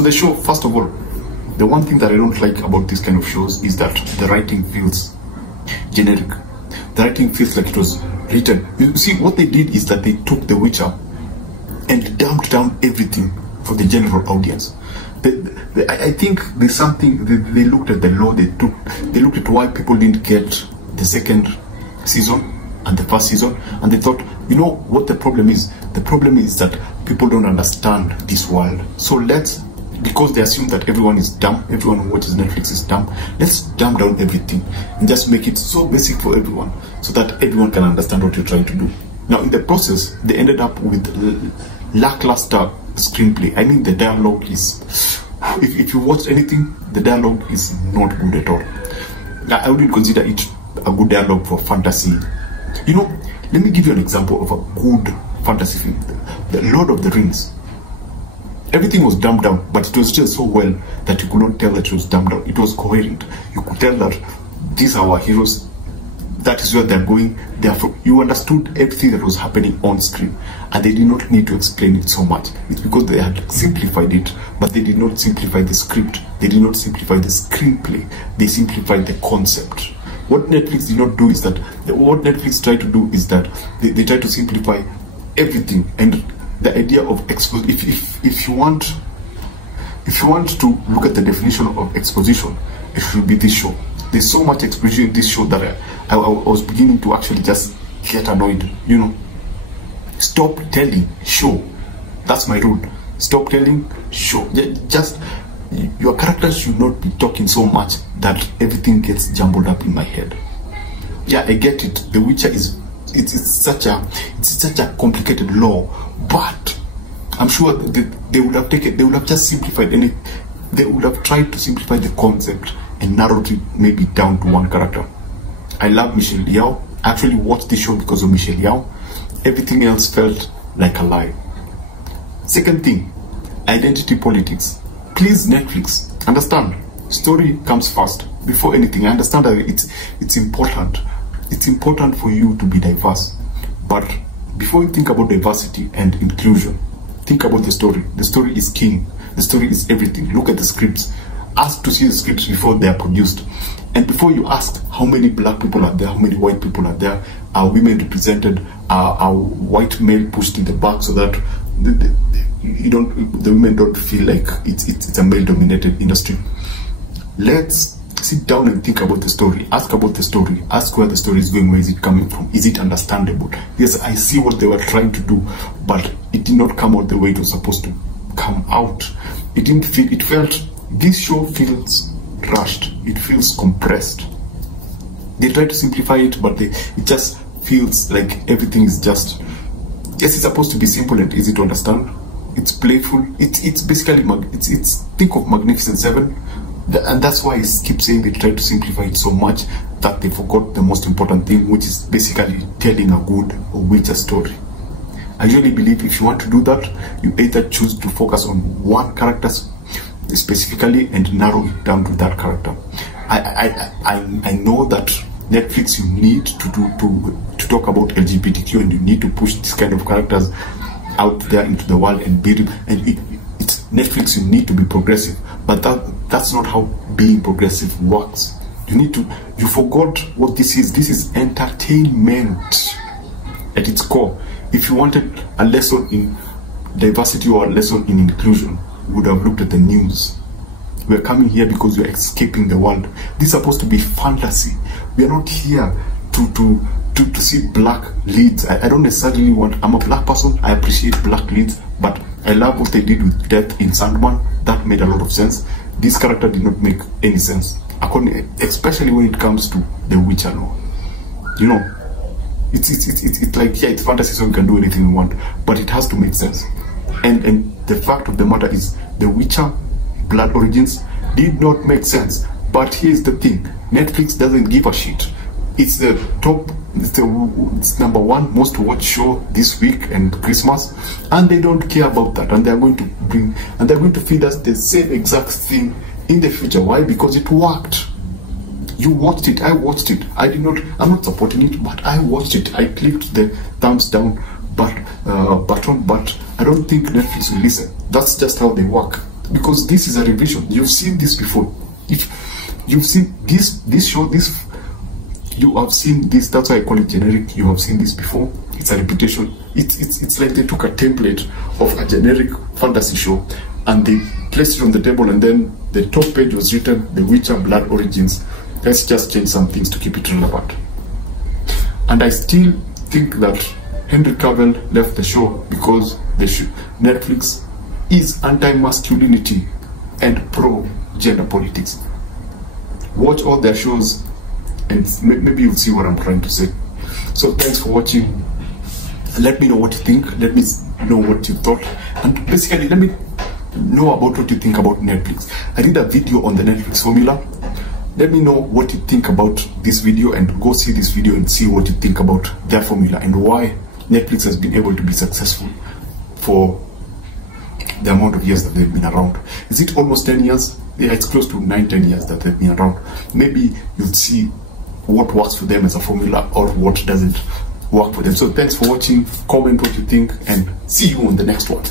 So the show, first of all, the one thing that I don't like about this kind of shows is that the writing feels generic. The writing feels like it was written. You see, what they did is that they took The Witcher and dumped down everything for the general audience. I think there's something, they looked at the law, they looked at why people didn't get the second season and the first season, and they thought, you know what the problem is? The problem is that people don't understand this world. So because they assume that everyone is dumb, everyone who watches Netflix is dumb, let's dumb down everything and just make it so basic for everyone so that everyone can understand what you're trying to do. Now, in the process, they ended up with lackluster screenplay. I mean, the dialogue is, if you watch anything, the dialogue is not good at all. I wouldn't consider it a good dialogue for fantasy. You know, let me give you an example of a good fantasy film. The Lord of the Rings. Everything was dumbed down, but it was still so well that you could not tell that it was dumbed down. It was coherent. You could tell that these are our heroes, that is where they're going. Therefore, you understood everything that was happening on screen, and they did not need to explain it so much. It's because they had simplified it, but they did not simplify the script. They did not simplify the screenplay. They simplified the concept. What Netflix did not do is that, what Netflix tried to do is that they try to simplify everything. And the idea of if you want to look at the definition of exposition, it should be this show. There's so much exposition in this show that I was beginning to actually just get annoyed. You know, stop telling, show. That's my rule. Stop telling, show. Just your characters should not be talking so much that everything gets jumbled up in my head. Yeah, I get it. The Witcher is it's such a complicated law, but I'm sure they would have just simplified any. They would have tried to simplify the concept and narrowed it maybe down to one character. I love Michelle Yeoh. I actually watched this show because of Michelle Yeoh. Everything else felt like a lie. Second thing, identity politics. Please, Netflix, understand, story comes first before anything. I understand that it's important. It's important for you to be diverse. But before you think about diversity and inclusion, think about the story. The story is king. The story is everything. Look at the scripts. Ask to see the scripts before they are produced. And before you ask how many black people are there, how many white people are there, are women represented, are white male pushed in the back so that the women don't feel like it's a male-dominated industry. Let's sit down and think about the story. Ask about the story. Ask where the story is going. Where is it coming from? Is it understandable? Yes, I see what they were trying to do, but it did not come out the way it was supposed to come out. It didn't feel. It felt. This show feels rushed. It feels compressed. They try to simplify it, but it just feels like everything is just. Yes, it's supposed to be simple and easy to understand. It's playful. It's basically it's think of Magnificent Seven. And that's why I keep saying they try to simplify it so much that they forgot the most important thing, which is basically telling a good or Witcher story. I usually believe if you want to do that, you either choose to focus on one character specifically and narrow it down to that character. I know that Netflix, you need to talk about LGBTQ, and you need to push this kind of characters out there into the world and build. And it's Netflix, you need to be progressive, but that's not how being progressive works. You forgot what this is. This is entertainment at its core. If you wanted a lesson in diversity or a lesson in inclusion, you would have looked at the news. We're coming here because we're escaping the world. This is supposed to be fantasy. We are not here to see black leads. I don't necessarily want. I'm a black person. I appreciate black leads, but I love what they did with Death in Sandman. That made a lot of sense. This character did not make any sense, especially when it comes to The Witcher. You know, it's like, yeah, it's fantasy, so we can do anything we want, but it has to make sense. And the fact of the matter is, The Witcher Blood Origins did not make sense. But here's the thing: Netflix doesn't give a shit. It's the top. It's number one most watched show this week and Christmas, and they don't care about that. And they're going to feed us the same exact thing in the future. Why? Because it worked. You watched it. I watched it. I'm not supporting it, but I watched it. I clicked the thumbs down button, but I don't think Netflix will listen. That's just how they work. because this is a revision. You've seen this before. If you've seen this show, you have seen this. That's why I call it generic. You have seen this before. It's a repetition. It's like they took a template of a generic fantasy show and they placed it on the table, and then the top page was written The Witcher Blood Origins. Let's just change some things to keep it relevant. And I still think that Henry Cavill left the show because Netflix is anti-masculinity and pro-gender politics. Watch all their shows and maybe you'll see what I'm trying to say. So thanks for watching. Let me know what you think. Let me know what you thought. And basically, let me know about what you think about Netflix. I did a video on the Netflix formula. Let me know what you think about this video, and go see this video and see what you think about their formula and why Netflix has been able to be successful for the amount of years that they've been around. Is it almost 10 years? Yeah, it's close to 9-10 years that they've been around. Maybe you'll see what works for them as a formula or what doesn't work for them. So thanks for watching. Comment what you think and see you on the next one.